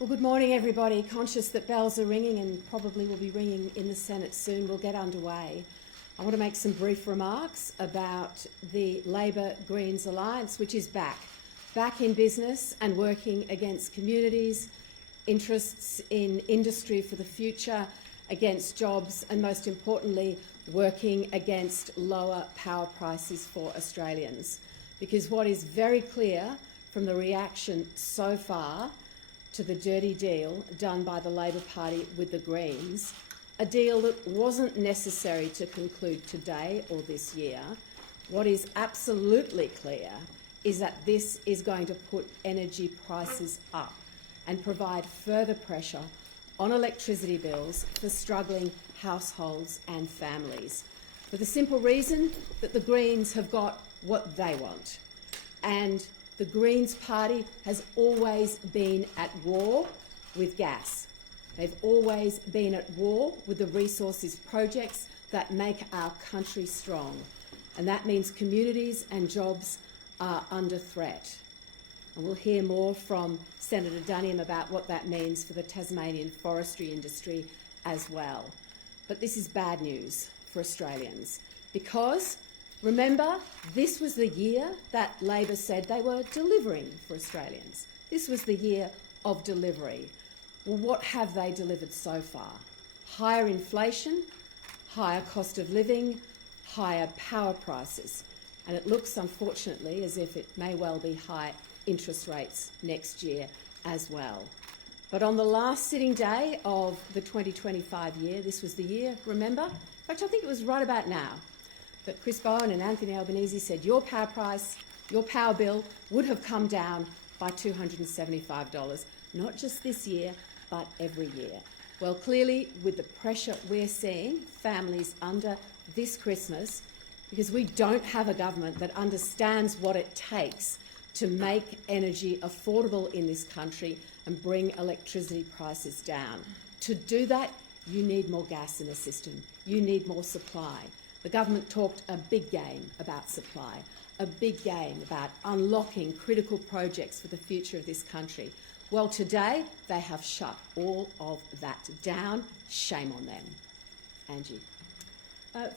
Well, good morning, everybody. Conscious that bells are ringing and probably will be ringing in the Senate soon, we'll get underway. I want to make some brief remarks about the Labor-Greens alliance, which is back in business and working against communities, interests in industry for the future, against jobs, and most importantly, working against lower power prices for Australians. Because what is very clear from the reaction so far to the dirty deal done by the Labor Party with the Greens, a deal that wasn't necessary to conclude today or this year, what is absolutely clear is that this is going to put energy prices up and provide further pressure on electricity bills for struggling households and families, for the simple reason that the Greens have got what they want. And the Greens party has always been at war with gas. They've always been at war with the resources projects that make our country strong. And that means communities and jobs are under threat. And we'll hear more from Senator Duniam about what that means for the Tasmanian forestry industry as well. But this is bad news for Australians because, remember, this was the year that Labor said they were delivering for Australians. This was the year of delivery. Well, what have they delivered so far? Higher inflation, higher cost of living, higher power prices. And it looks, unfortunately, as if it may well be high interest rates next year as well. But on the last sitting day of the 2025 year, this was the year, remember? In fact, I think it was right about now that Chris Bowen and Anthony Albanese said your power price, your power bill would have come down by $275, not just this year, but every year. Well, clearly, with the pressure we're seeing families under this Christmas, because we don't have a government that understands what it takes to make energy affordable in this country and bring electricity prices down. To do that, you need more gas in the system. You need more supply. The government talked a big game about supply, a big game about unlocking critical projects for the future of this country. Well, today they have shut all of that down. Shame on them. Angie.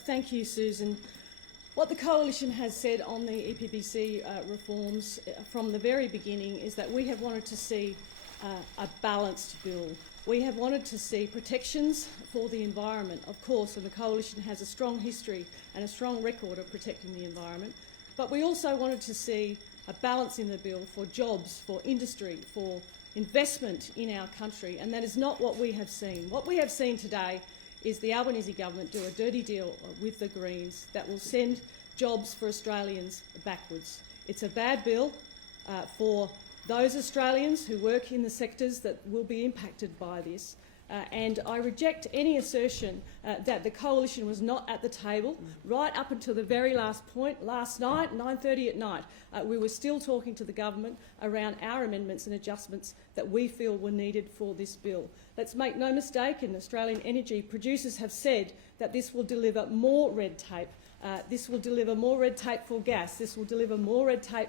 Thank you, Susan. What the Coalition has said on the EPBC reforms from the very beginning is that we have wanted to see a balanced bill. We have wanted to see protections for the environment, of course, and the Coalition has a strong history and a strong record of protecting the environment, but we also wanted to see a balance in the bill for jobs, for industry, for investment in our country, and that is not what we have seen. What we have seen today is the Albanese government do a dirty deal with the Greens that will send jobs for Australians backwards. It's a bad bill for those Australians who work in the sectors that will be impacted by this. And I reject any assertion that the Coalition was not at the table right up until the very last point. Last night, 9:30 at night, we were still talking to the government around our amendments and adjustments that we feel were needed for this bill. Let's make no mistake, and Australian energy producers have said that this will deliver more red tape. This will deliver more red tape for gas. This will deliver more red tape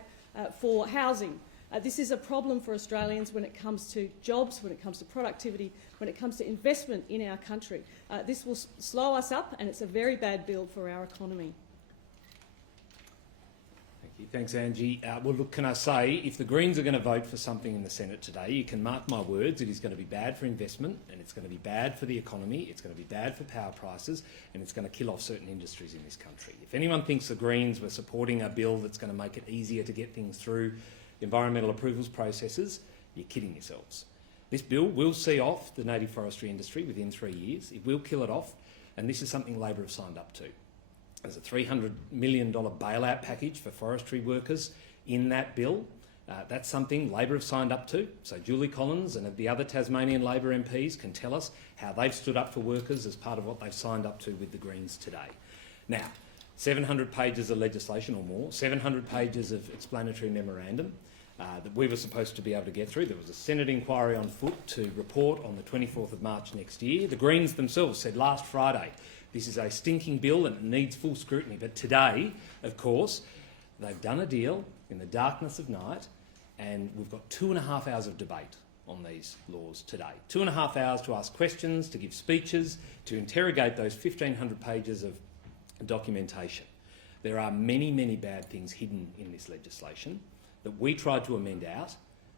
for housing. This is a problem for Australians when it comes to jobs, when it comes to productivity, when it comes to investment in our country. This will slow us up, and it's a very bad bill for our economy. Thank you. Thanks, Angie. Well, look, can I say, if the Greens are going to vote for something in the Senate today, you can mark my words, it is going to be bad for investment, and it's going to be bad for the economy, it's going to be bad for power prices, and it's going to kill off certain industries in this country. If anyone thinks the Greens were supporting a bill that's going to make it easier to get things through environmental approvals processes, you're kidding yourselves. This bill will see off the native forestry industry within 3 years. It will kill it off, and this is something Labor have signed up to. There's a $300 million bailout package for forestry workers in that bill. That's something Labor have signed up to. So Julie Collins and the other Tasmanian Labor MPs can tell us how they've stood up for workers as part of what they've signed up to with the Greens today. Now, 700 pages of legislation or more, 700 pages of explanatory memorandum that we were supposed to be able to get through. There was a Senate inquiry on foot to report on the 24th of March next year. The Greens themselves said last Friday, this is a stinking bill and it needs full scrutiny. But today, of course, they've done a deal in the darkness of night, and we've got 2.5 hours of debate on these laws today. 2.5 hours to ask questions, to give speeches, to interrogate those 1,500 pages of documentation. There are many, many bad things hidden in this legislation that we tried to amend out,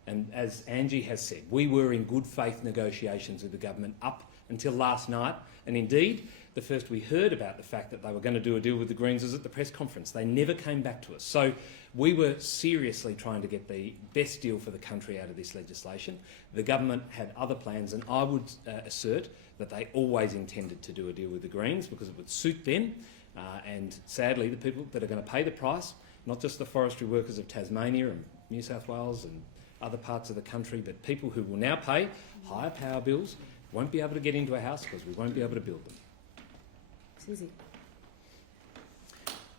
and as Angie has said, we were in good faith negotiations with the government up until last night, and indeed the first we heard about the fact that they were going to do a deal with the Greens was at the press conference. They never came back to us. So we were seriously trying to get the best deal for the country out of this legislation. The government had other plans, and I would assert that they always intended to do a deal with the Greens because it would suit them, and sadly the people that are going to pay the price, not just the forestry workers of Tasmania and New South Wales and other parts of the country, but people who will now pay higher power bills, won't be able to get into a house because we won't be able to build them. Susie.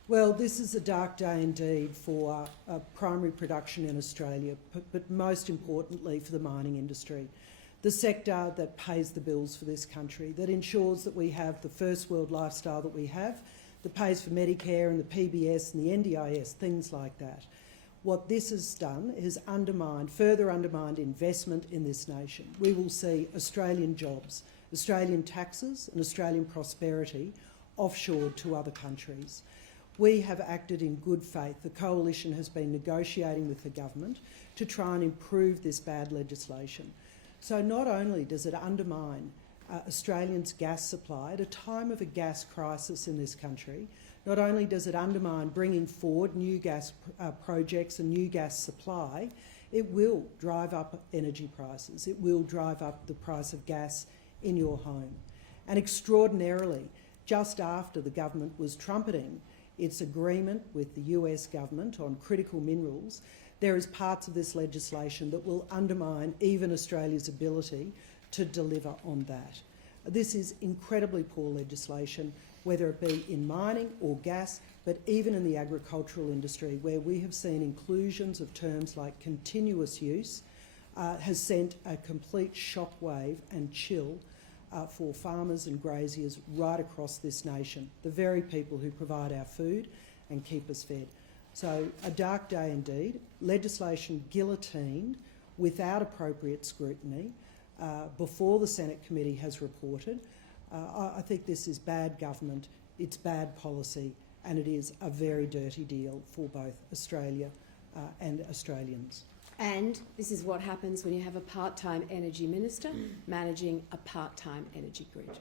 Well, this is a dark day indeed for primary production in Australia, but most importantly for the mining industry, the sector that pays the bills for this country, that ensures that we have the first world lifestyle that we have, that pays for Medicare and the PBS and the NDIS, things like that. What this has done is further undermined investment in this nation. We will see Australian jobs, Australian taxes and Australian prosperity offshored to other countries. We have acted in good faith. The Coalition has been negotiating with the government to try and improve this bad legislation. So not only does it undermine Australians' gas supply at a time of a gas crisis in this country, not only does it undermine bringing forward new gas projects and new gas supply, it will drive up energy prices. It will drive up the price of gas in your home. And extraordinarily, just after the government was trumpeting its agreement with the US government on critical minerals, there is parts of this legislation that will undermine even Australia's ability to deliver on that. This is incredibly poor legislation, whether it be in mining or gas, but even in the agricultural industry, where we have seen inclusions of terms like continuous use, has sent a complete shockwave and chill for farmers and graziers right across this nation, the very people who provide our food and keep us fed. So a dark day indeed, legislation guillotined without appropriate scrutiny before the Senate committee has reported. I think this is bad government, it's bad policy, and it is a very dirty deal for both Australia and Australians. And this is what happens when you have a part-time energy minister managing a part-time energy grid.